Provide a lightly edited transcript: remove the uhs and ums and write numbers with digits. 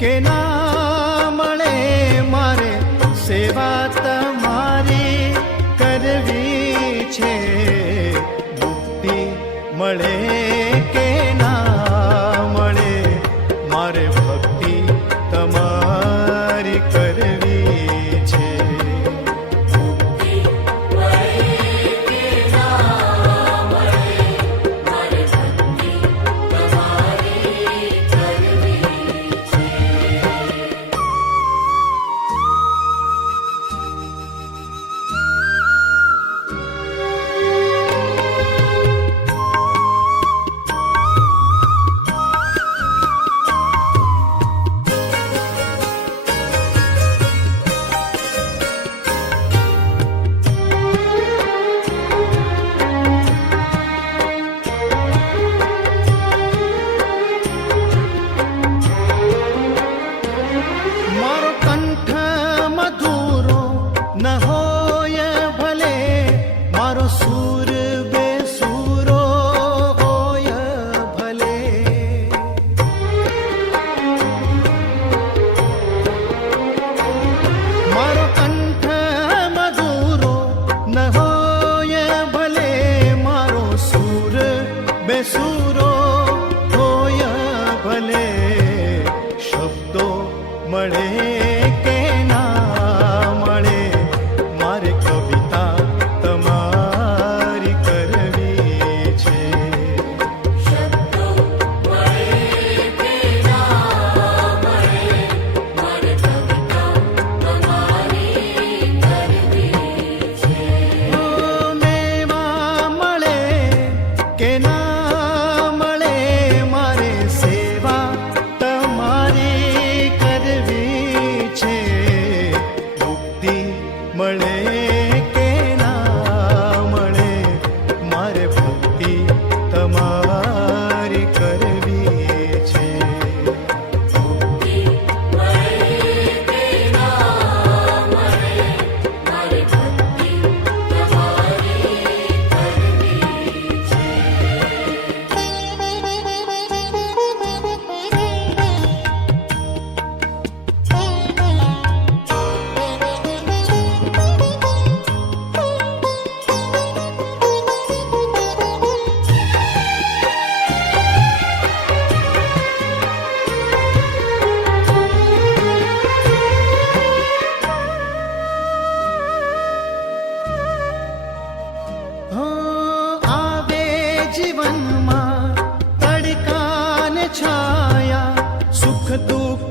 કે ના મળે મારે સેવા તમારી કરવી છે. મુક્તિ મળે કે ના મળે મારે ભક્તિ તમારી કરવી છે. બેસુરો હોય ભલે શબ્દો મળે કે ના મળે મારે કવિતા તમારી કરવી છે. મેવા મળે કે ના મળે કે ના મળે મારે ભક્તિ તમારી કરવી છે. જીવનમાં તડકાને છાયા સુખ દુઃખ